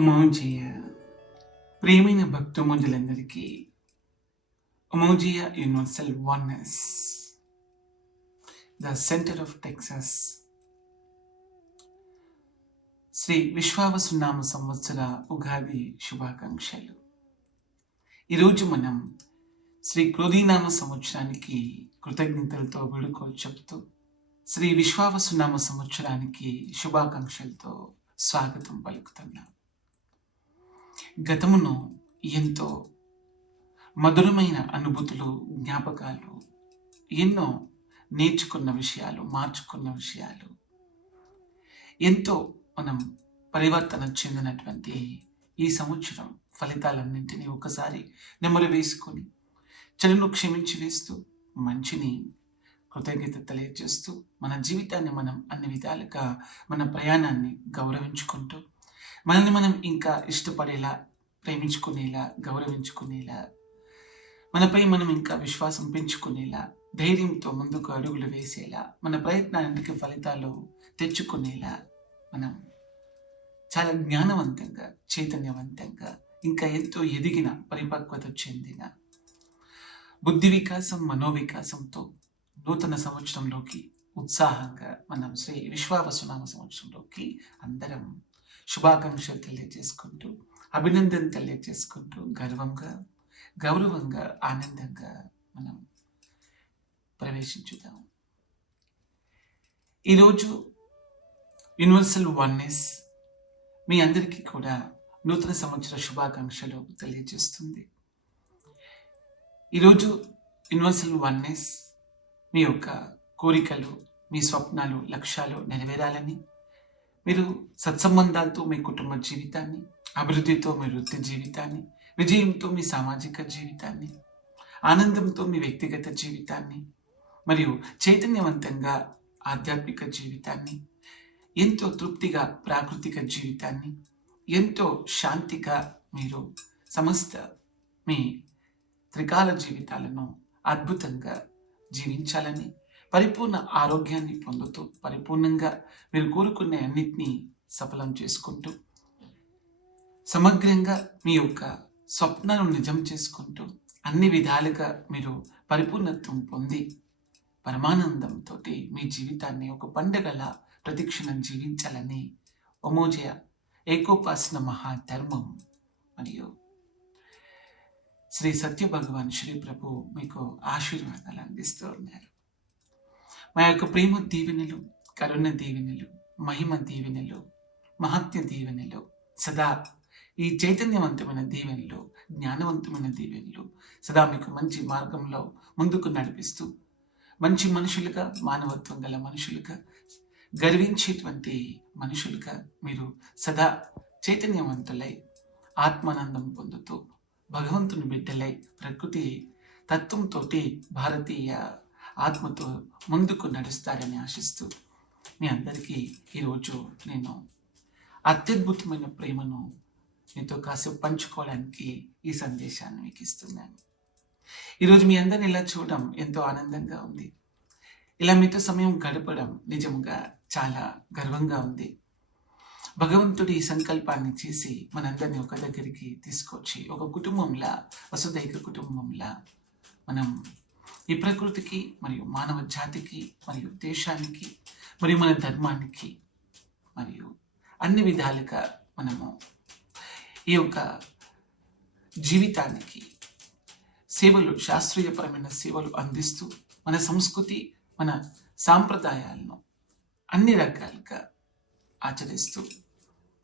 అమోజియ ప్రియమైన భక్తమందులందరికీ అమోజియ universal oneness the center of Texas Shri విశ్వావసునామ సంవత్సర ఉగాది శుభాకాంక్షలు. ఈరోజు మనం శ్రీ క్రోధీనామ సంవత్సరానికి కృతజ్ఞతలతో వేడుకలు చెప్తూ శ్రీ విశ్వావసునామ సంవత్సరానికి శుభాకాంక్షలతో స్వాగతం పలుకుతున్నాం. గతమును ఎంతో మధురమైన అనుభూతులు, జ్ఞాపకాలు, ఎన్నో నేర్చుకున్న విషయాలు, మార్చుకున్న విషయాలు, ఎంతో మనం పరివర్తన చెందినటువంటి ఈ సంవత్సరం ఫలితాలన్నింటినీ ఒకసారి నెమరు వేసుకొని చెడును క్షమించి వేస్తూ మంచిని కృతజ్ఞత తెలియజేస్తూ మన జీవితాన్ని మనం అన్ని విధాలుగా మన ప్రయాణాన్ని గౌరవించుకుంటూ మనల్ని మనం ఇంకా ఇష్టపడేలా, ప్రేమించుకునేలా, గౌరవించుకునేలా, మనపై మనం ఇంకా విశ్వాసం పెంచుకునేలా, ధైర్యంతో ముందుకు అడుగులు వేసేలా, మన ప్రయత్నానికి ఫలితాలు తెచ్చుకునేలా మనం చాలా జ్ఞానవంతంగా, చైతన్యవంతంగా, ఇంకా ఎంతో ఎదిగిన, పరిపక్వత చెందిన, బుద్ధి వికాసం, మనోవికాసంతో నూతన సంవత్సరంలోకి ఉత్సాహంగా మనం శ్రీ విశ్వావసునామ సంవత్సరంలోకి అందరం శుభాకాంక్షలు తెలియజేసుకుంటూ, అభినందన తెలియజేసుకుంటూ, గర్వంగా, గౌరవంగా, ఆనందంగా మనం ప్రవేశించుదాం. ఈరోజు యూనివర్సల్ వన్నెస్ మీ అందరికీ కూడా నూతన సంవత్సర శుభాకాంక్షలు తెలియజేస్తుంది. ఈరోజు యూనివర్సల్ వన్నెస్ మీ యొక్క కోరికలు, మీ స్వప్నాలు, లక్ష్యాలు నెరవేరాలని, మీరు సత్సంబంధాలతో మీ కుటుంబ జీవితాన్ని, అభివృద్ధితో మీ వృత్తి జీవితాన్ని, విజయంతో మీ సామాజిక జీవితాన్ని, ఆనందంతో మీ వ్యక్తిగత జీవితాన్ని, మరియు చైతన్యవంతంగా ఆధ్యాత్మిక జీవితాన్ని, ఎంతో తృప్తిగా ప్రాకృతిక జీవితాన్ని, ఎంతో శాంతిగా మీరు సమస్త మీ త్రికాల జీవితాలను అద్భుతంగా జీవించాలని, పరిపూర్ణ ఆరోగ్యాన్ని పొందుతూ, పరిపూర్ణంగా మీరు కోరుకునే అన్నిటినీ సఫలం చేసుకుంటూ, సమగ్రంగా మీ యొక్క స్వప్నాలను నిజం చేసుకుంటూ, అన్ని విధాలుగా మీరు పరిపూర్ణత్వం పొంది పరమానందంతో మీ జీవితాన్ని ఒక పండుగలా ప్రతిక్షణం జీవించాలని అమోజియ ఏకోపాసన మహాధర్మం మరియు శ్రీ సత్య భగవాన్ శ్రీ ప్రభు మీకు ఆశీర్వాదాలు అందిస్తూ ఉన్నారు. మా యొక్క ప్రేమ దీవెనలు, కరుణ దీవెనలు, మహిమ దీవెనలు, మహాత్య దీవెనలు, సదా ఈ చైతన్యవంతమైన దీవెనలు, జ్ఞానవంతమైన దీవెనలు సదా మీకు మంచి మార్గంలో ముందుకు నడిపిస్తూ, మంచి మనుషులుగా, మానవత్వం గల మనుషులుగా, గర్వించేటువంటి మనుషులుగా మీరు సదా చైతన్యవంతులై, ఆత్మానందం పొందుతూ, భగవంతుని బిడ్డలై, ప్రకృతి తత్వంతో భారతీయ ఆత్మతో ముందుకు నడుస్తారని ఆశిస్తూ మీ అందరికీ ఈరోజు నేను అత్యద్భుతమైన ప్రేమను మీతో కాసేపు పంచుకోవడానికి ఈ సందేశాన్ని మీకు ఇస్తున్నాను. ఈరోజు మీ అందరిని ఇలా చూడడం ఎంతో ఆనందంగా ఉంది. ఇలా మీతో సమయం గడపడం నిజంగా చాలా గర్వంగా ఉంది. భగవంతుడి ఈ సంకల్పాన్ని చేసి మనందరినీ ఒక దగ్గరికి తీసుకొచ్చి ఒక కుటుంబంలా, వసుదైక కుటుంబంలా మనం ఈ ప్రకృతికి మరియు మానవ జాతికి మరియు దేశానికి మరియు మన ధర్మానికి మరియు అన్ని విధాలుగా మనము ఈ యొక్క జీవితానికి సేవలు, శాస్త్రీయపరమైన సేవలు అందిస్తూ మన సంస్కృతి, మన సాంప్రదాయాలను అన్ని రకాలుగా ఆచరిస్తూ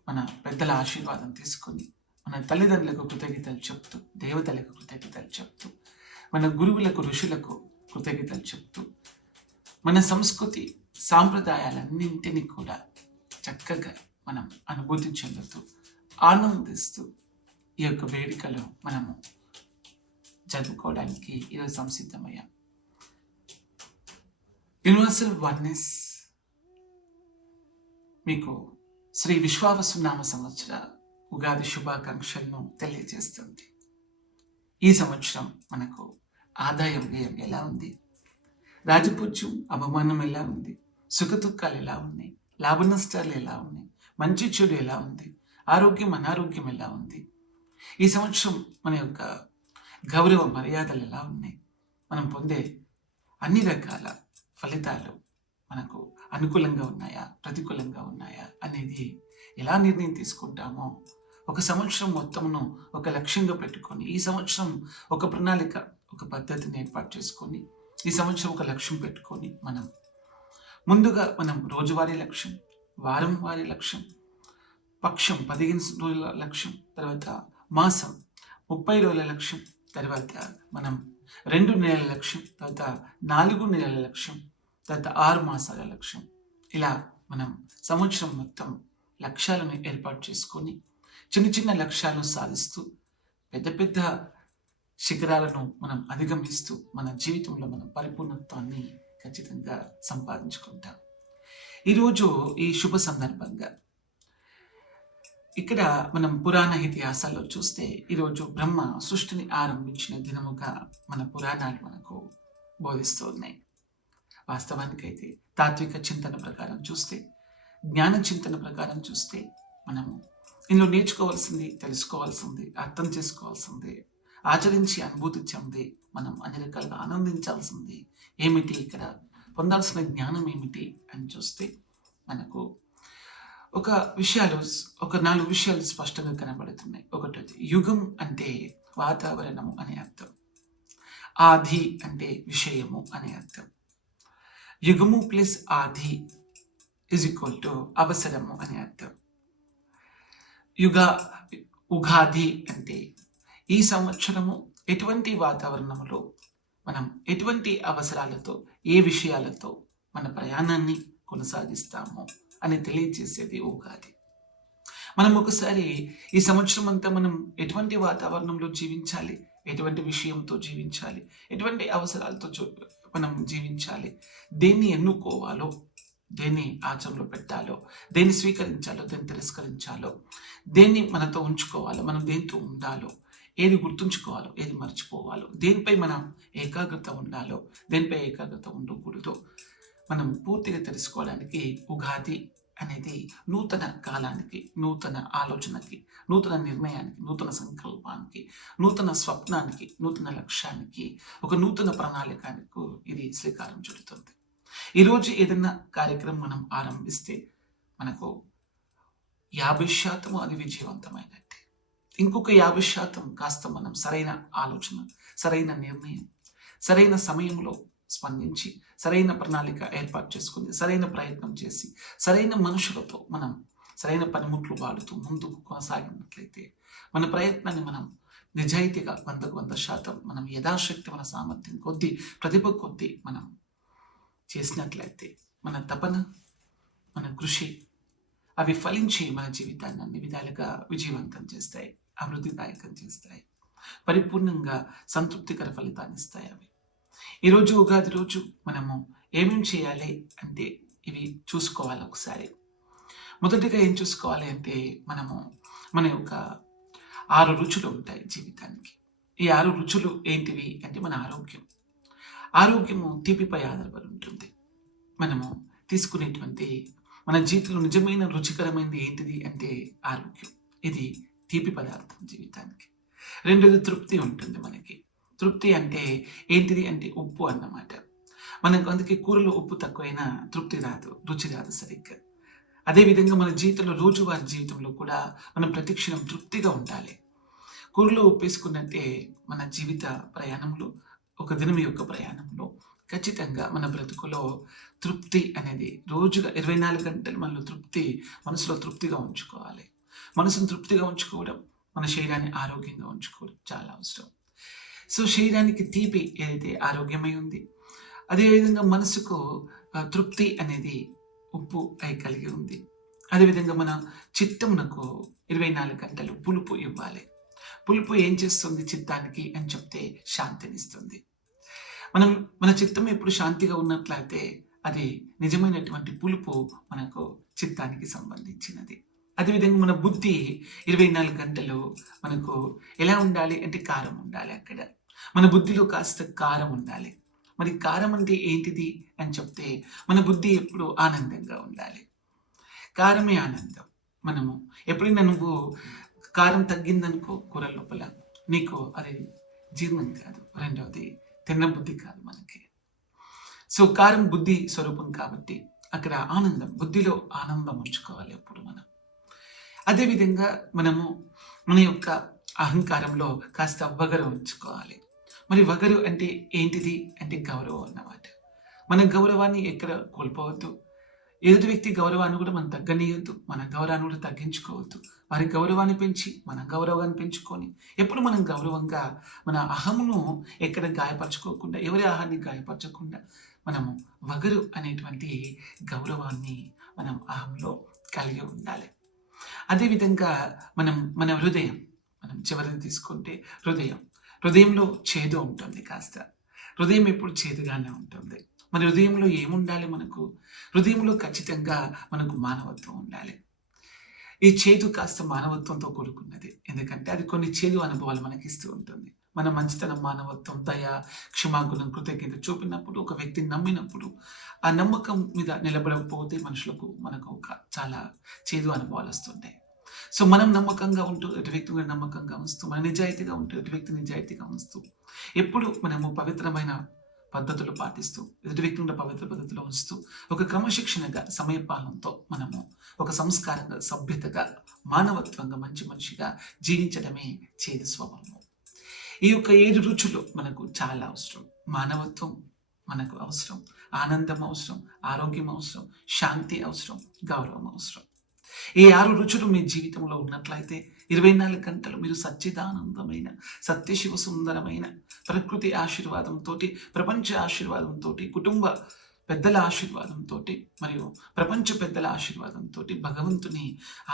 మన పెద్దల ఆశీర్వాదం తీసుకొని, మన తల్లిదండ్రులకు కృతజ్ఞతలు చెప్తూ, దేవతలకు కృతజ్ఞతలు చెప్తూ, మన గురువులకు, ఋషులకు కృతజ్ఞతలు చెప్తూ, మన సంస్కృతి సాంప్రదాయాలన్నింటినీ కూడా చక్కగా మనం అనుభూతి చెందుతూ, ఆనందిస్తూ ఈ యొక్క వేడుకలో మనము జరుపుకోవడానికి ఈరోజు సంసిద్ధమయ్యాం. యూనివర్సల్ వన్నెస్ మీకు శ్రీ విశ్వావసునామ సంవత్సర ఉగాది శుభాకాంక్షలను తెలియజేస్తుంది. ఈ సంవత్సరం మనకు ఆదాయం, వ్యయం ఎలా ఉంది, రాజపూజ్యం, అవమానం ఎలా ఉంది, సుఖదుఖాలు ఎలా ఉన్నాయి, లాభ నష్టాలు ఎలా ఉన్నాయి, మంచి చెడు ఎలా ఉంది, ఆరోగ్యం, అనారోగ్యం ఎలా ఉంది? ఈ సంవత్సరం మన యొక్క గౌరవ మర్యాదలు ఎలా ఉన్నాయి? మనం పొందే అన్ని రకాల ఫలితాలు మనకు అనుకూలంగా ఉన్నాయా, ప్రతికూలంగా ఉన్నాయా అనేది ఎలా నిర్ణయం తీసుకుంటామో, ఒక సంవత్సరం మొత్తమును ఒక లక్ష్యంగా పెట్టుకొని, ఈ సంవత్సరం ఒక ప్రణాళిక, ఒక పద్ధతిని ఏర్పాటు చేసుకొని, ఈ సంవత్సరం ఒక లక్ష్యం పెట్టుకొని ముందుగా మనం రోజువారీ లక్ష్యం, వారం వారీ లక్ష్యం, పక్షం 15 రోజుల లక్ష్యం, తర్వాత మాసం 30 రోజుల లక్ష్యం, తర్వాత మనం 2 నెలల లక్ష్యం, తర్వాత 4 నెలల లక్ష్యం, తర్వాత 6 మాసాల లక్ష్యం. ఇలా మనం సంవత్సరం మొత్తం లక్ష్యాలను ఏర్పాటు చేసుకొని చిన్న చిన్న లక్ష్యాలను సాధిస్తూ పెద్ద పెద్ద శిఖరాలను మనం అధిగమిస్తూ మన జీవితంలో మన పరిపూర్ణత్వాన్ని ఖచ్చితంగా సంపాదించుకుంటాం. ఈరోజు ఈ శుభ సందర్భంగా ఇక్కడ మనం పురాణ ఇతిహాసాల్లో చూస్తే ఈరోజు బ్రహ్మ సృష్టిని ఆరంభించిన దినముగా మన పురాణాలు మనకు బోధిస్తూ ఉన్నాయి. వాస్తవానికైతే తాత్విక చింతన ప్రకారం చూస్తే, జ్ఞాన చింతన ప్రకారం చూస్తే, మనము ఇందులో నేర్చుకోవాల్సింది, తెలుసుకోవాల్సింది, అర్థం చేసుకోవాల్సింది, ఆచరించి అనుభూతి చెంది మనం అన్ని రకాలుగా ఆనందించాల్సింది ఏమిటి, ఇక్కడ పొందాల్సిన జ్ఞానం ఏమిటి అని చూస్తే మనకు ఒక 4 విషయాలు స్పష్టంగా కనబడుతున్నాయి. ఒకటి, యుగం అంటే వాతావరణము అనే అర్థం. ఆది అంటే విషయము అనే అర్థం. యుగము ప్లస్ ఆది = అవసరము అనే అర్థం. ఉగాది అంటే ఈ సంవత్సరము ఎటువంటి వాతావరణంలో మనం ఎటువంటి అవసరాలతో, ఏ విషయాలతో మన ప్రయాణాన్ని కొనసాగిస్తాము అని తెలియజేసేది ఉగాది. మనం ఒకసారి ఈ సంవత్సరం అంతా మనం ఎటువంటి వాతావరణంలో జీవించాలి, ఎటువంటి విషయంతో జీవించాలి, ఎటువంటి అవసరాలతో మనం జీవించాలి, దేన్ని ఎన్నుకోవాలో, దేన్ని ఆచరణలో పెట్టాలో, దేన్ని స్వీకరించాలో, దేన్ని తిరస్కరించాలో, దేన్ని మనతో ఉంచుకోవాలో, మనం దేంతో ఉండాలో, ఏది గుర్తుంచుకోవాలో, ఏది మర్చిపోవాలో, దేనిపై మనం ఏకాగ్రత ఉండాలో, దేనిపై ఏకాగ్రత ఉండకూడదో మనం పూర్తిగా తెలుసుకోవడానికి ఉగాది అనేది నూతన కాలానికి, నూతన ఆలోచనకి, నూతన నిర్ణయానికి, నూతన సంకల్పానికి, నూతన స్వప్నానికి, నూతన లక్ష్యానికి, ఒక నూతన ప్రణాళికకు ఇది శ్రీకారం చుడుతుంది. ఈరోజు ఏదైనా కార్యక్రమం మనం ఆరంభిస్తే మనకు 50% అది విజయవంతమైనట్టే. ఇంకొక 50% కాస్త మనం సరైన ఆలోచన, సరైన నిర్ణయం, సరైన సమయంలో స్పందించి, సరైన ప్రణాళిక ఏర్పాటు చేసుకుని, సరైన ప్రయత్నం చేసి, సరైన మనుషులతో మనం సరైన పనిముట్లు వాడుతూ ముందుకు కొనసాగినట్లయితే, మన ప్రయత్నాన్ని మనం నిజాయితీగా 100% మనం యథాశక్తి, మన సామర్థ్యం కొద్దీ, ప్రతిభ కొద్దీ మనం చేసినట్లయితే, మన తపన, మన కృషి అవి ఫలించి మన జీవితాన్ని అన్ని విధాలుగా విజయవంతం చేస్తాయి, అభివృద్ధిదాయకం చేస్తాయి, పరిపూర్ణంగా సంతృప్తికర ఫలితాన్ని ఇస్తాయి. అవి ఈరోజు ఉగాది రోజు మనము ఏమేం చేయాలి అంటే ఇవి చూసుకోవాలి. ఒకసారి మొదటిగా ఏం చూసుకోవాలి అంటే, మనము మన యొక్క 6 రుచులు ఉంటాయి జీవితానికి. ఈ 6 రుచులు ఏంటివి అంటే మన ఆరోగ్యము తీపిపై ఆధారపడి ఉంటుంది. మనము తీసుకునేటువంటి మన జీవితంలో నిజమైన రుచికరమైనది ఏంటిది అంటే ఆరోగ్యం. ఇది తీపి పదార్థం జీవితానికి. రెండోది తృప్తి ఉంటుంది. మనకి తృప్తి అంటే ఏంటిది అంటే ఉప్పు అన్నమాట. మనకు అందుకే కూరలో ఉప్పు తక్కువైనా తృప్తి రాదు, రుచి రాదు సరిగ్గా. అదేవిధంగా మన జీవితంలో, రోజువారీ జీవితంలో కూడా మనం ప్రతిక్షణం తృప్తిగా ఉండాలి. కూరలో ఉప్పు వేసుకున్నట్టే మన జీవిత ప్రయాణంలో, ఒక దినం యొక్క ప్రయాణంలో ఖచ్చితంగా మన బ్రతుకులో తృప్తి అనేది రోజుగా 24 గంటలు మనసులో తృప్తిగా ఉంచుకోవాలి. మనసును తృప్తిగా ఉంచుకోవడం, మన శరీరాన్ని ఆరోగ్యంగా ఉంచుకోవడం చాలా అవసరం. సో శరీరానికి తీపి ఏదైతే ఆరోగ్యమై ఉంది, అదేవిధంగా మనసుకు తృప్తి అనేది ఉప్పు అయి కలిగి ఉంది. అదేవిధంగా మన చిత్తమునకు 24 గంటలు పులుపు ఇవ్వాలి. పులుపు ఏం చేస్తుంది చిత్తానికి అని చెప్తే శాంతినిస్తుంది. మన చిత్తం ఎప్పుడు శాంతిగా ఉన్నట్లయితే అది నిజమైనటువంటి పులుపు మనకు చిత్తానికి సంబంధించినది. అదేవిధంగా మన బుద్ధి 24 గంటలు మనకు ఎలా ఉండాలి అంటే కారం ఉండాలి. అక్కడ మన బుద్ధిలో కాస్త కారం ఉండాలి. మరి కారం అంటే ఏంటిది అని చెప్తే, మన బుద్ధి ఎప్పుడు ఆనందంగా ఉండాలి. కారమే ఆనందం. మనము ఎప్పుడైనా నువ్వు కారం తగ్గిందనుకో కూర లోపల, నీకు అది జీర్ణం కాదు. రెండవది తిన్నబుద్ధి కాదు మనకి. సో కారం బుద్ధి స్వరూపం కాబట్టి అక్కడ ఆనందం, బుద్ధిలో ఆనందం ఉంచుకోవాలి ఎప్పుడు మనం. అదేవిధంగా మనము మన యొక్క అహంకారంలో కాస్త వగరు ఉంచుకోవాలి. మరి వగరు అంటే ఏంటిది అంటే గౌరవం అన్నమాట. మన గౌరవాన్ని ఎక్కడ కోల్పోవద్దు. ఎదుటి వ్యక్తి గౌరవాన్ని కూడా మనం తగ్గనీయొద్దు, మన గౌరవాన్ని కూడా తగ్గించుకోవద్దు. వారి గౌరవాన్ని పెంచి మన గౌరవాన్ని పెంచుకొని ఎప్పుడు మనం గౌరవంగా మన అహమును ఎక్కడ గాయపరచుకోకుండా, ఎవరి అహాన్ని గాయపరచకుండా మనము వగరు అనేటువంటి గౌరవాన్ని మనం అహంలో కలిగి ఉండాలి. అదేవిధంగా మన హృదయం, మనం చివరిని తీసుకుంటే హృదయంలో చేదు ఉంటుంది కాస్త. హృదయం ఎప్పుడు చేదుగానే ఉంటుంది. మన హృదయంలో ఏముండాలి మనకు? హృదయంలో ఖచ్చితంగా మనకు మానవత్వం ఉండాలి. ఈ చేదు కాస్త మానవత్వంతో కూడుకున్నది. ఎందుకంటే అది కొన్ని చేదు అనుభవాలు మనకి ఇస్తూ ఉంటుంది. మన మంచితనం, మానవత్వం, దయ, క్షమాగుణం, కృతజ్ఞత చూపినప్పుడు, ఒక వ్యక్తిని నమ్మినప్పుడు ఆ నమ్మకం మీద నిలబడకపోతే మనకు చాలా చేదు అనుభవాలు వస్తుంటాయి. సో మనం నమ్మకంగా ఉంటూ ఎటు వ్యక్తి కూడా నమ్మకంగా ఉంచుతూ, మన నిజాయితీగా ఉంటూ ఎటు వ్యక్తి నిజాయితీగా ఉంచుతూ, ఎప్పుడు మనము పవిత్రమైన పద్ధతులు పాటిస్తూ ఎదుటి వ్యక్తి కూడా పవిత్ర పద్ధతిలో ఉంచుతూ, ఒక క్రమశిక్షణగా సమయపాలనతో మనము ఒక సంస్కారంగా, సభ్యతగా, మానవత్వంగా, మంచి మనిషిగా జీవించడమే చేదు స్వభావం. ఈ యొక్క 7 రుచులు మనకు చాలా అవసరం. మానవత్వం మనకు అవసరం, ఆనందం అవసరం, ఆరోగ్యం అవసరం, శాంతి అవసరం, గౌరవం అవసరం. ఈ 6 రుచులు మీ జీవితంలో ఉన్నట్లయితే 24 గంటలు మీరు సచ్చిదానందమైన, సత్యశివ సుందరమైన ప్రకృతి ఆశీర్వాదంతో, ప్రపంచ ఆశీర్వాదంతో, కుటుంబ పెద్దల ఆశీర్వాదంతో, మరియు ప్రపంచ పెద్దల ఆశీర్వాదంతో, భగవంతుని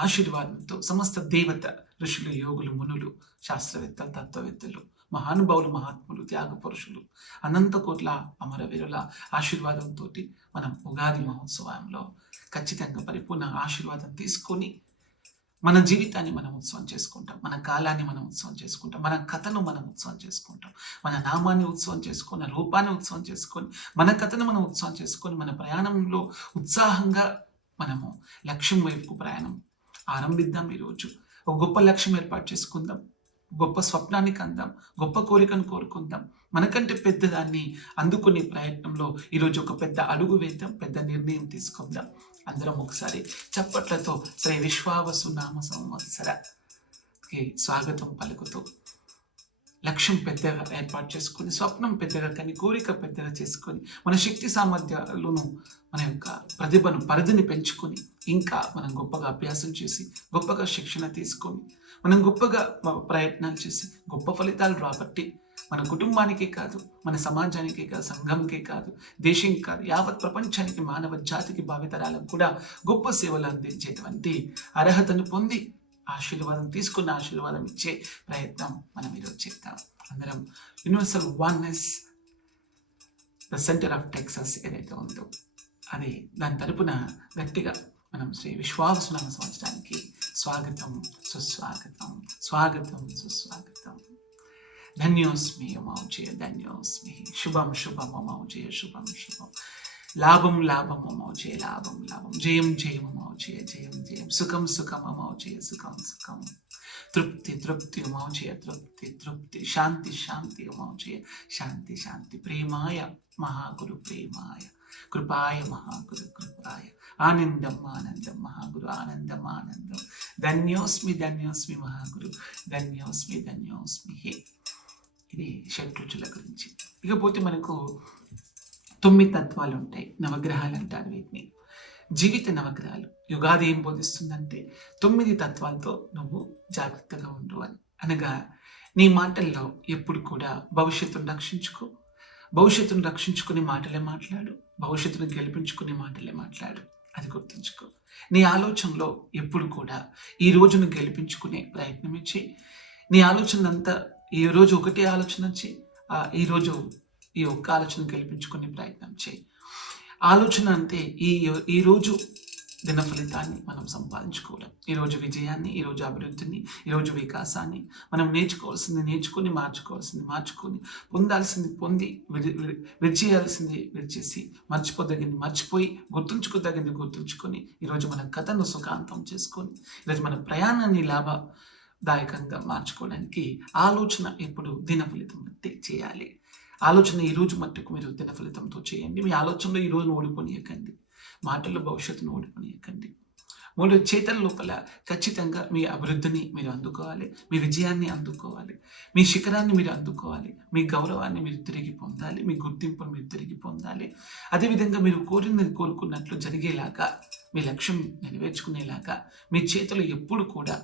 ఆశీర్వాదంతో, సమస్త దేవత, ఋషులు, యోగులు, మునులు, శాస్త్రవేత్తలు, తత్వవేత్తలు, మహానుభావులు, మహాత్ములు, త్యాగ పురుషులు, అనంత కోట్ల అమరవీరుల ఆశీర్వాదంతో మనం ఉగాది మహోత్సవంలో ఖచ్చితంగా పరిపూర్ణ ఆశీర్వాదం తీసుకొని మన జీవితాన్ని మనం ఉత్సవం చేసుకుంటాం, మన కాలాన్ని మనం ఉత్సవం చేసుకుంటాం, మన కథను మనం ఉత్సవం చేసుకుంటాం, మన నామాన్ని ఉత్సవం చేసుకొని, రూపాన్ని ఉత్సవం చేసుకొని, మన కథను మనం ఉత్సవం చేసుకొని, మన ప్రయాణంలో ఉత్సాహంగా మనము లక్ష్యం వైపుకు ప్రయాణం ఆరంభిద్దాం. ఈరోజు ఒక గొప్ప లక్ష్యం ఏర్పాటు చేసుకుందాం, గొప్ప స్వప్నాన్ని కందాం, గొప్ప కోరికను కోరుకుందాం. మనకంటే పెద్దదాన్ని అందుకునే ప్రయత్నంలో ఈరోజు ఒక పెద్ద అడుగు వేద్దాం, పెద్ద నిర్ణయం తీసుకుందాం. అందరం ఒకసారి చప్పట్లతో శ్రీ విశ్వావసు నామ సంవత్సరకి స్వాగతం పలుకుతూ, లక్ష్యం పెద్దగా ఏర్పాటు చేసుకొని, స్వప్నం పెద్దగా కానీ కోరిక పెద్దగా చేసుకొని, మన శక్తి సామర్థ్యాలను, మన యొక్క పరిధిని పెంచుకొని, ఇంకా మనం గొప్పగా అభ్యాసం చేసి, గొప్పగా శిక్షణ తీసుకొని, మనం గొప్పగా ప్రయత్నాలు చేసి గొప్ప ఫలితాలు రాబట్టి మన కుటుంబానికే కాదు, మన సమాజానికే కాదు, సంఘంకే కాదు, దేశం కాదు, యావత్ ప్రపంచానికి, మానవ జాతికి, భావితరాలకు కూడా గొప్ప సేవలు అందించేటువంటి అర్హతను పొంది ఆశీర్వాదం తీసుకున్న ఆశీర్వాదం ఇచ్చే ప్రయత్నం మనం ఈరోజు చేద్దాం. అందరం universal oneness, the center of Texas ఏదైతే ఉందో అది, దాని తరపున గట్టిగా మనం శ్రీ విశ్వావసునామ సంవత్సరానికి స్వాగతం, సుస్వాగతం, స్వాగతం, సుస్వాగతం. ధన్యోస్మి అమౌజయ, ధన్యోస్మి. శుభం శుభం అమౌజయ, శుభం శుభం. లాభం లాభం అమౌజయ, లాభం లాభం. జయం జయం అమౌజయ, జయం జయం. సుఖం సుఖం అమౌజయ, సుఖం సుఖం. తృప్తి తృప్తి అమౌజయ, తృప్తి తృప్తి. శాంతి శాంతి అమౌజయ, శాంతి శాంతి. ప్రేమాయ మహాగురు ప్రేమాయ, కృపాయ మహాగురు కృపాయ. ఆనందం ఆనందం మహాగురు, ఆనందం ఆనందం. ధన్యోస్మి ధన్యోస్మి మహాగురు, ధన్యోస్మి ధన్యోస్మి. ఇది షడ్రుచుల గురించి. ఇకపోతే మనకు 9 తత్వాలు ఉంటాయి, నవగ్రహాలు అంటారు వీటిని. జీవిత నవగ్రహాలు. యుగాది ఏం బోధిస్తుందంటే 9 తత్వాలతో నువ్వు జాగ్రత్తగా ఉండు అని. అనగా నీ మాటల్లో ఎప్పుడు కూడా భవిష్యత్తును రక్షించుకో, భవిష్యత్తును రక్షించుకునే మాటలే మాట్లాడు, భవిష్యత్తును గెలిపించుకునే మాటలే మాట్లాడు. అది గుర్తుంచుకో. నీ ఆలోచనలో ఎప్పుడు కూడా ఈ రోజును గెలిపించుకునే ప్రయత్నం ఇచ్చి, నీ ఆలోచన అంతా ఈ రోజు ఒకటే ఆలోచన వచ్చి ఈరోజు ఈ ఒక్క ఆలోచన గెలిపించుకునే ప్రయత్నం చేయి. ఆలోచన అంటే ఈరోజు దిన ఫలితాన్ని మనం సంపాదించుకోవడం, ఈరోజు విజయాన్ని, ఈరోజు అభివృద్ధిని, ఈరోజు వికాసాన్ని మనం నేర్చుకోవాల్సింది నేర్చుకొని, మార్చుకోవాల్సింది మార్చుకొని, పొందాల్సింది పొంది, విడిచేయాల్సింది విడిచేసి, మర్చిపోదగింది మర్చిపోయి, గుర్తుంచుకోదగింది గుర్తుంచుకొని, ఈరోజు మన కథను సుఖాంతం చేసుకొని, ఈరోజు మన ప్రయాణాన్ని లాభదాయకంగా మార్చుకోవడానికి ఆలోచన ఎప్పుడు దిన ఫలితం బట్టి చేయాలి. ఆలోచన ఈరోజు మట్టుకు మీరు దిన ఫలితంతో చేయండి. మీ ఆలోచనలో ఈరోజు ఓడిపోనీయకండి, మాటల్లో భవిష్యత్తును ఓడిపోనీయకండి. మూడు చేతల లోపల ఖచ్చితంగా మీ అభివృద్ధిని మీరు అందుకోవాలి, మీ విజయాన్ని అందుకోవాలి, మీ శిఖరాన్ని మీరు అందుకోవాలి, మీ గౌరవాన్ని మీరు తిరిగి పొందాలి, మీ గుర్తింపును మీరు తిరిగి పొందాలి. అదేవిధంగా మీరు కోరినది కోరుకున్నట్లు జరిగేలాగా, మీ లక్ష్యం నెరవేర్చుకునేలాగా మీ చేతులు ఎప్పుడు కూడా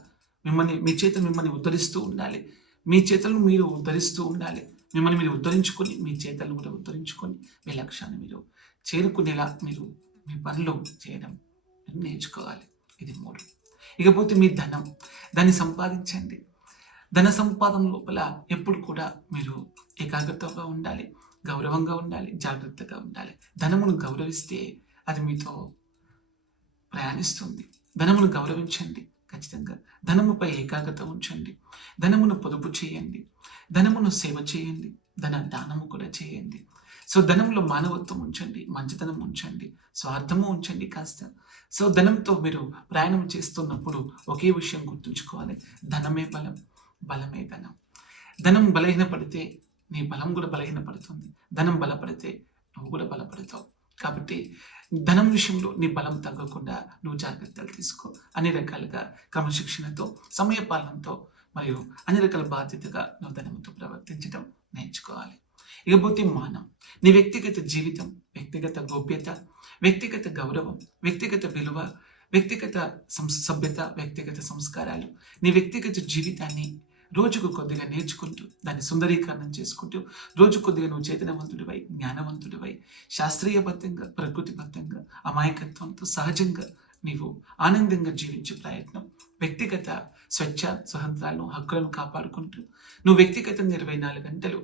మీ చేతులు మిమ్మల్ని ఉద్ధరిస్తూ ఉండాలి, మీ చేతులను మీరు ఉద్ధరిస్తూ ఉండాలి. మిమ్మల్ని మీరు ఉద్ధరించుకొని, మీ చేతులను కూడా ఉద్ధరించుకొని, మీ లక్ష్యాన్ని మీరు చేరుకునేలా మీరు మీ పనులు చేయడం నేర్చుకోవాలి. ఇది 3. ఇకపోతే మీ దాన్ని సంపాదించండి. ధన సంపాదన లోపల ఎప్పుడు కూడా మీరు ఏకాగ్రతగా ఉండాలి, గౌరవంగా ఉండాలి, జాగ్రత్తగా ఉండాలి. ధనమును గౌరవిస్తే అది మీతో ప్రయాణిస్తుంది. ధనమును గౌరవించండి. ఖచ్చితంగా ధనముపై ఏకాగ్రత ఉంచండి, ధనమును పొదుపు చేయండి, ధనమును సేవ చేయండి, దానము కూడా చేయండి. సో ధనంలో మానవత్వం ఉంచండి, మంచితనం ఉంచండి, స్వార్థము ఉంచండి కాస్త. సో ధనంతో మీరు ప్రయాణం చేస్తున్నప్పుడు ఒకే విషయం గుర్తుంచుకోవాలి, ధనమే బలం, బలమే ధనం. ధనం బలహీనపడితే నీ బలం కూడా బలహీనపడుతుంది, ధనం బలపడితే నువ్వు కూడా బలపడతావు. కాబట్టి ధనం విషయంలో నీ బలం తగ్గకుండా నువ్వు జాగ్రత్తలు తీసుకో. అన్ని రకాలుగా క్రమశిక్షణతో, సమయపాలనతో మరియు అన్ని రకాల బాధ్యతగా నువ్వు ధనంతో ప్రవర్తించడం నేర్చుకోవాలి. ఇకపోతే మానం, నీ వ్యక్తిగత జీవితం, వ్యక్తిగత గోప్యత, వ్యక్తిగత గౌరవం, వ్యక్తిగత విలువ, వ్యక్తిగత సభ్యత, వ్యక్తిగత సంస్కారాలు, నీ వ్యక్తిగత జీవితాన్ని రోజుకు కొద్దిగా నేర్చుకుంటూ, దాన్ని సుందరీకరణం చేసుకుంటూ, రోజు కొద్దిగా నువ్వు చైతన్యవంతుడివై, జ్ఞానవంతుడివై, శాస్త్రీయబద్ధంగా, ప్రకృతిబద్ధంగా, అమాయకత్వంతో సహజంగా నీవు ఆనందంగా జీవించే ప్రయత్నం, వ్యక్తిగత స్వచ్ఛ స్వతంత్రాలను, హక్కులను కాపాడుకుంటూ, నువ్వు వ్యక్తిగతంగా 24 గంటలు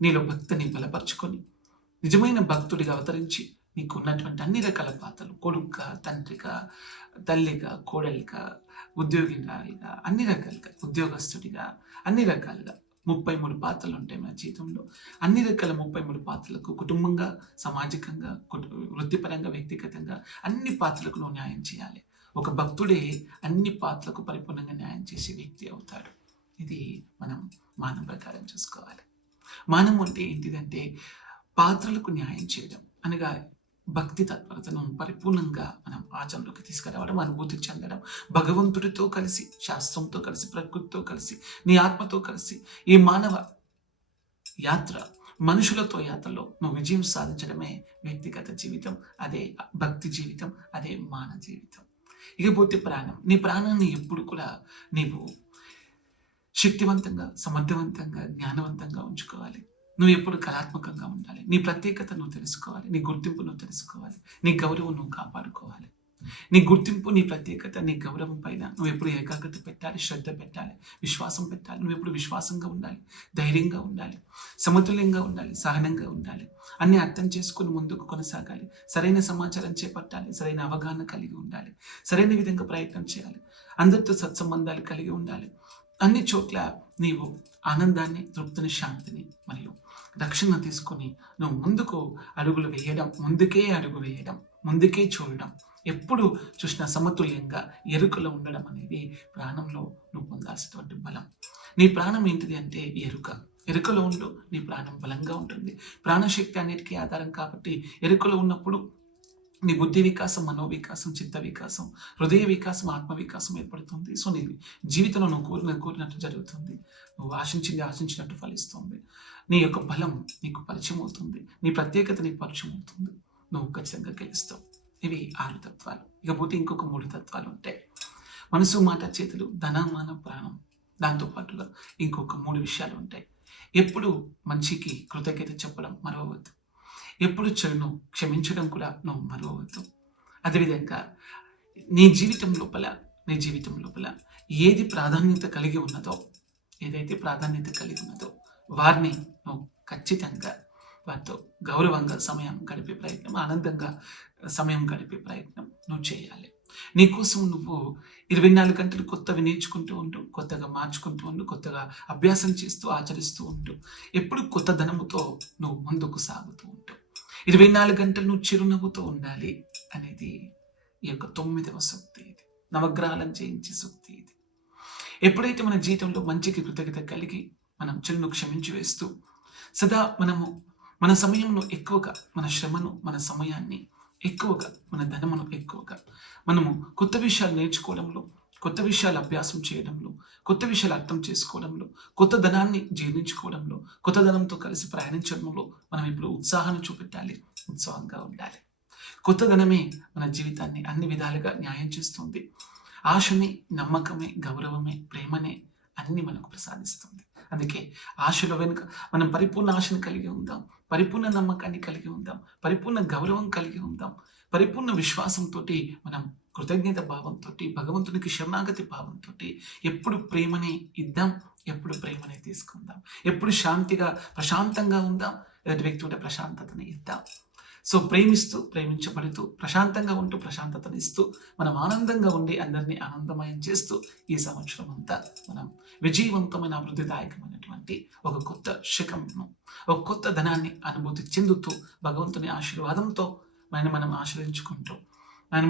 నీలో భక్తిని బలపరుచుకొని, నిజమైన భక్తుడిగా అవతరించి, నీకు ఉన్నటువంటి అన్ని రకాల పాత్రలు, కొడుగ్గా, తండ్రిగా, తల్లిగా, కోడలిగా, ఉద్యోగిగా, అన్ని రకాలుగా, ఉద్యోగస్తుడిగా, అన్ని రకాలుగా 33 పాత్రలు ఉంటాయి మన జీవితంలో. అన్ని రకాల 33 పాత్రలకు కుటుంబంగా, సామాజికంగా, వృత్తిపరంగా, వ్యక్తిగతంగా అన్ని పాత్రలకు నువ్వు న్యాయం చేయాలి. ఒక భక్తుడే అన్ని పాత్రలకు పరిపూర్ణంగా న్యాయం చేసే వ్యక్తి అవుతాడు. ఇది మనం మానం ప్రకారం చూసుకోవాలి. మానం అంటే ఏంటిదంటే పాత్రలకు న్యాయం చేయడం అనగా భక్తి తత్పరతను పరిపూర్ణంగా మనం ఆచరణలోకి తీసుకురావడం, అనుభూతి చెందడం, భగవంతుడితో కలిసి, శాస్త్రంతో కలిసి, ప్రకృతితో కలిసి, నీ ఆత్మతో కలిసి ఈ మానవ యాత్ర, మనుషులతో యాత్రలో నువ్వు విజయం సాధించడమే వ్యక్తిగత జీవితం, అదే భక్తి జీవితం, అదే మాన జీవితం. ఇకపోతే ప్రాణం, నీ ప్రాణాన్ని ఎప్పుడు కూడా నీవు శక్తివంతంగా, సమర్థవంతంగా, జ్ఞానవంతంగా ఉంచుకోవాలి. నువ్వు ఎప్పుడు కళాత్మకంగా ఉండాలి, నీ ప్రత్యేకత నువ్వు తెలుసుకోవాలి, నీ గుర్తింపు నువ్వు తెలుసుకోవాలి, నీ గౌరవం నువ్వు కాపాడుకోవాలి. నీ గుర్తింపు, నీ ప్రత్యేకత, నీ గౌరవం పైన నువ్వు ఎప్పుడు ఏకాగ్రత పెట్టాలి, శ్రద్ధ పెట్టాలి, విశ్వాసం పెట్టాలి. నువ్వు ఎప్పుడు విశ్వాసంగా ఉండాలి, ధైర్యంగా ఉండాలి, సమతుల్యంగా ఉండాలి, సహనంగా ఉండాలి, అన్ని అర్థం చేసుకుని ముందుకు కొనసాగాలి, సరైన సమాచారం చేపట్టాలి, సరైన అవగాహన కలిగి ఉండాలి, సరైన విధంగా ప్రయత్నం చేయాలి, అందరితో సత్సంబంధాలు కలిగి ఉండాలి. అన్ని చోట్ల నీవు ఆనందాన్ని, తృప్తిని, శాంతిని మరియు రక్షణ తీసుకొని నువ్వు ముందుకు అడుగులు వేయడం, ముందుకే అడుగు వేయడం, ముందుకే చూడడం, ఎప్పుడు చూసిన సమతుల్యంగా ఎరుకలో ఉండడం అనేది ప్రాణంలో నువ్వు పొందాల్సినటువంటి బలం. నీ ప్రాణం ఏంటిది అంటే ఎరుకలో ఉండు, నీ ప్రాణం బలంగా ఉంటుంది. ప్రాణశక్తి అన్నిటికీ ఆధారం కాబట్టి ఎరుకలో ఉన్నప్పుడు నీ బుద్ధి వికాసం, మనోవికాసం, చిత్త వికాసం, హృదయ వికాసం, ఆత్మ వికాసం ఏర్పడుతుంది. సో నీ జీవితంలో నువ్వు కోరినట్టు జరుగుతుంది, నువ్వు ఆశించినట్టు ఫలిస్తుంది. నీ యొక్క బలం నీకు పరిచయం అవుతుంది, నీ ప్రత్యేకత నీకు పరిచయం అవుతుంది, నువ్వు ఖచ్చితంగా గెలుస్తావు. ఇవి 6 తత్వాలు. ఇకపోతే ఇంకొక 3 తత్వాలు ఉంటాయి. మనసు, మాట, చేతులు, ధన, మాన, ప్రాణం. దాంతోపాటుగా ఇంకొక 3 విషయాలు ఉంటాయి. ఎప్పుడు మంచికి కృతజ్ఞత చెప్పడం మరవవద్దు, ఎప్పుడు చెడును క్షమించడం కూడా నువ్వు మరవవద్దు. అదేవిధంగా నీ జీవితం లోపల ఏదైతే ప్రాధాన్యత కలిగి ఉన్నదో వారిని నువ్వు ఖచ్చితంగా వారితో గౌరవంగా సమయం గడిపే ప్రయత్నం, ఆనందంగా సమయం గడిపే ప్రయత్నం నువ్వు చేయాలి. నీకోసం నువ్వు 24 గంటలు కొత్తవి నేర్చుకుంటూ ఉండు, కొత్తగా మార్చుకుంటూ ఉండు, కొత్తగా అభ్యాసం చేస్తూ ఆచరిస్తూ ఉండు. ఎప్పుడు కొత్త ధనముతో నువ్వు ముందుకు సాగుతూ ఉండు. 24 గంటలు నువ్వు చిరునవ్వుతో ఉండాలి అనేది ఈ యొక్క 9వ సూక్తి ఇది. నవగ్రహాలను జయించే సూక్తి ఇది. ఎప్పుడైతే మన జీవితంలో మంచికి కృతజ్ఞత కలిగి మనం చెడును క్షమించి వేస్తూ సదా మన సమయంలో ఎక్కువగా మన శ్రమను, మన సమయాన్ని ఎక్కువగా, మన ధనమును ఎక్కువగా మనము కొత్త విషయాలు నేర్చుకోవడంలో, కొత్త విషయాలు అభ్యాసం చేయడంలో, కొత్త విషయాలు అర్థం చేసుకోవడంలో, కొత్త ధనాన్ని జీర్ణించుకోవడంలో, కొత్త ధనంతో కలిసి ప్రయాణించడంలో మనం ఇప్పుడు ఉత్సాహాన్ని చూపెట్టాలి, ఉత్సాహంగా ఉండాలి. కొత్త ధనమే మన జీవితాన్ని అన్ని విధాలుగా న్యాయం చేస్తుంది. ఆశని, నమ్మకమే, గౌరవమే, ప్రేమనే అన్ని మనకు ప్రసాదిస్తుంది. అందుకే ఆశల వెనుక మనం పరిపూర్ణ ఆశను కలిగి ఉందాం, పరిపూర్ణ నమ్మకాన్ని కలిగి ఉందాం, పరిపూర్ణ గౌరవం కలిగి ఉందాం, పరిపూర్ణ విశ్వాసంతో మనం కృతజ్ఞత భావంతో, భగవంతునికి శరణాగతి భావంతో ఎప్పుడు ప్రేమనే ఇద్దాం, ఎప్పుడు ప్రేమనే తీసుకుందాం, ఎప్పుడు శాంతిగా ప్రశాంతంగా ఉందాం, ఎదుటి వ్యక్తి కూడా ప్రశాంతతని ఇద్దాం. సో ప్రేమిస్తూ, ప్రేమించబడుతూ, ప్రశాంతంగా ఉంటూ ప్రశాంతతను ఇస్తూ, మనం ఆనందంగా ఉండి అందరినీ ఆనందమయం చేస్తూ ఈ సంవత్సరం అంతా మనం విజయవంతమైన అభివృద్ధిదాయకమైనటువంటి ఒక కొత్త శకమును, ఒక కొత్త ధనాన్ని అనుభూతి చెందుతూ, భగవంతుని ఆశీర్వాదంతో మనం ఆశ్రయించుకుంటూ,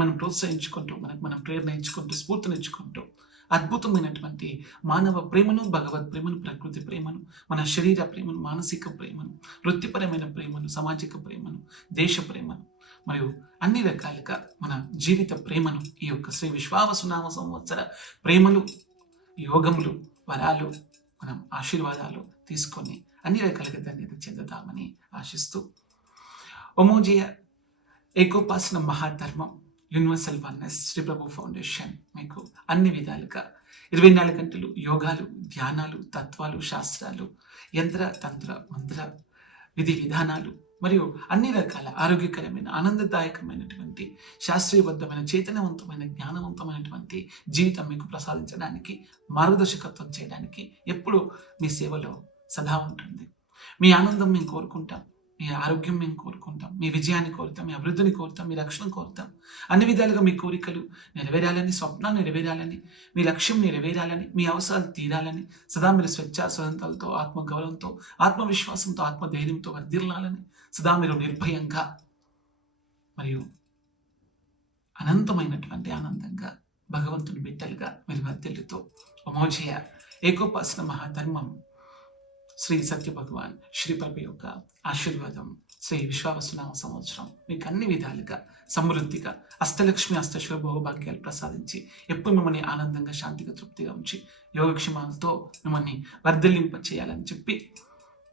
మనం ప్రోత్సహించుకుంటూ, మనం ప్రేరణ ఇచ్చుకుంటూ, స్ఫూర్తినిచ్చుకుంటూ, అద్భుతమైనటువంటి మానవ ప్రేమను, భగవత్ ప్రేమను, ప్రకృతి ప్రేమను, మన శరీర ప్రేమను, మానసిక ప్రేమను, వృత్తిపరమైన ప్రేమను, సామాజిక ప్రేమను, దేశ ప్రేమను మరియు అన్ని రకాలుగా మన జీవిత ప్రేమను ఈ యొక్క శ్రీ విశ్వావసునామ సంవత్సర ప్రేమలు, యోగములు, వరాలు, మనం ఆశీర్వాదాలు తీసుకొని అన్ని రకాలుగా ధన్యత చెందుతామని ఆశిస్తూ, ఒమోజియ ఏకోపాసన మహాధర్మం యూనివర్సల్ వన్నెస్ శ్రీ ప్రభు ఫౌండేషన్ మీకు అన్ని విధాలుగా 24 గంటలు యోగాలు, ధ్యానాలు, తత్వాలు, శాస్త్రాలు, యంత్ర, తంత్ర, మంత్ర, విధి విధానాలు మరియు అన్ని రకాల ఆరోగ్యకరమైన, ఆనందదాయకమైనటువంటి, శాస్త్రీయబద్ధమైన, చైతన్యవంతమైన, జ్ఞానవంతమైనటువంటి జీవితం మీకు ప్రసాదించడానికి, మార్గదర్శకత్వం చేయడానికి ఎప్పుడు మీ సేవలో సదా ఉంటుంది. మీ ఆనందం మేము కోరుకుంటాం, మీ ఆరోగ్యం మేము కోరుకుంటాం, మీ విజయాన్ని కోరుతాం, మీ అభివృద్ధిని కోరుతాం, మీ రక్షణ కోరుతాం. అన్ని విధాలుగా మీ కోరికలు నెరవేరాలని, స్వప్నాలు నెరవేరాలని, మీ లక్ష్యం నెరవేరాలని, మీ అవసరాలు తీరాలని, సదా మీరు స్వేచ్ఛ స్వతంత్రాలతో, ఆత్మగౌరవంతో, ఆత్మవిశ్వాసంతో, ఆత్మధైర్యంతో వర్ధిల్లాలని, సదా మీరు నిర్భయంగా మరియు అనంతమైనటువంటి ఆనందంగా భగవంతుని బిడ్డలుగా మీరు వర్ధిల్లుతూ అమోజయ ఏకోపాసన మహాధర్మం శ్రీ సత్య భగవాన్ శ్రీ ప్రభు యొక్క ఆశీర్వాదం, శ్రీ విశ్వావసునామ సంవత్సరం మీకు అన్ని విధాలుగా సమృద్ధిగా అష్టలక్ష్మి అష్టశ్వర భోగభాగ్యాలు ప్రసాదించి ఎప్పుడు మిమ్మల్ని ఆనందంగా, శాంతిగా, తృప్తిగా ఉంచి యోగక్షేమాలతో మిమ్మల్ని వర్ధిల్లింప చేయాలని చెప్పి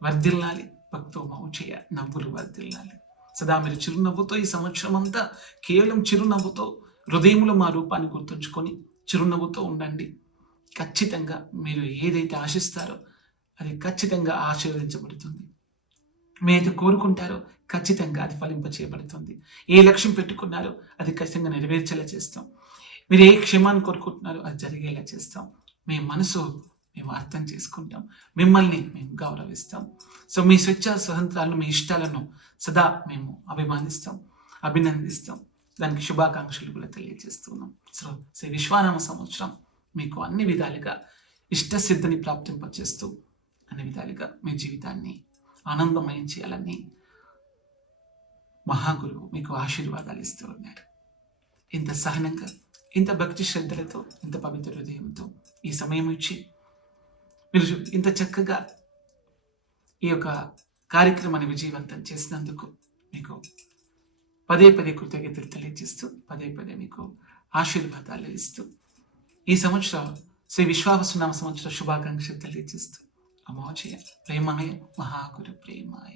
వర్ధిల్లాలి, భక్తో మౌచేయ నవ్వులు వర్ధిల్లాలి. సదా మీరు చిరునవ్వుతో ఈ సంవత్సరం అంతా కేవలం చిరునవ్వుతో హృదయంలో మా రూపాన్ని గుర్తుంచుకొని చిరునవ్వుతో ఉండండి. ఖచ్చితంగా మీరు ఏదైతే ఆశిస్తారో అది ఖచ్చితంగా ఆశీర్వదించబడుతుంది. మీరు కోరుకుంటారో ఖచ్చితంగా అది ఫలింప చేయబడుతుంది. ఏ లక్ష్యం పెట్టుకున్నారో అది ఖచ్చితంగా నెరవేర్చేలా చేస్తాం. మీరు ఏ క్షేమాన్ని కోరుకుంటున్నారో అది జరిగేలా చేస్తాం. మీ మనసు మేము అర్థం చేసుకుంటాం, మిమ్మల్ని మేము గౌరవిస్తాం. సో మీ స్వేచ్ఛ స్వతంత్రాలను, మీ ఇష్టాలను సదా మేము అభిమానిస్తాం, అభినందిస్తాం. దానికి శుభాకాంక్షలు కూడా తెలియజేస్తున్నాం. సో శ్రీ విశ్వానామ సంవత్సరం మీకు అన్ని విధాలుగా ఇష్టసిద్ధిని ప్రాప్తింపచేస్తూ అన్ని విధాలుగా మీ జీవితాన్ని ఆనందమయం చేయాలని మహాగురువు మీకు ఆశీర్వాదాలు ఇస్తూ ఉన్నారు. ఇంత సహనంగా, ఇంత భక్తి శ్రద్ధలతో, ఇంత పవిత్ర హృదయంతో ఈ సమయం ఇచ్చి మీరు ఇంత చక్కగా ఈ యొక్క కార్యక్రమాన్ని విజయవంతం చేసినందుకు మీకు పదే పదే కృతజ్ఞతలు తెలియజేస్తూ, పదే పదే మీకు ఆశీర్వాదాలు ఇస్తూ ఈ సంవత్సరం శ్రీ విశ్వావసునామ సంవత్సర శుభాకాంక్షలు తెలియజేస్తూ అమోజయ ప్రేమాయ మహాగురు ప్రేమాయ.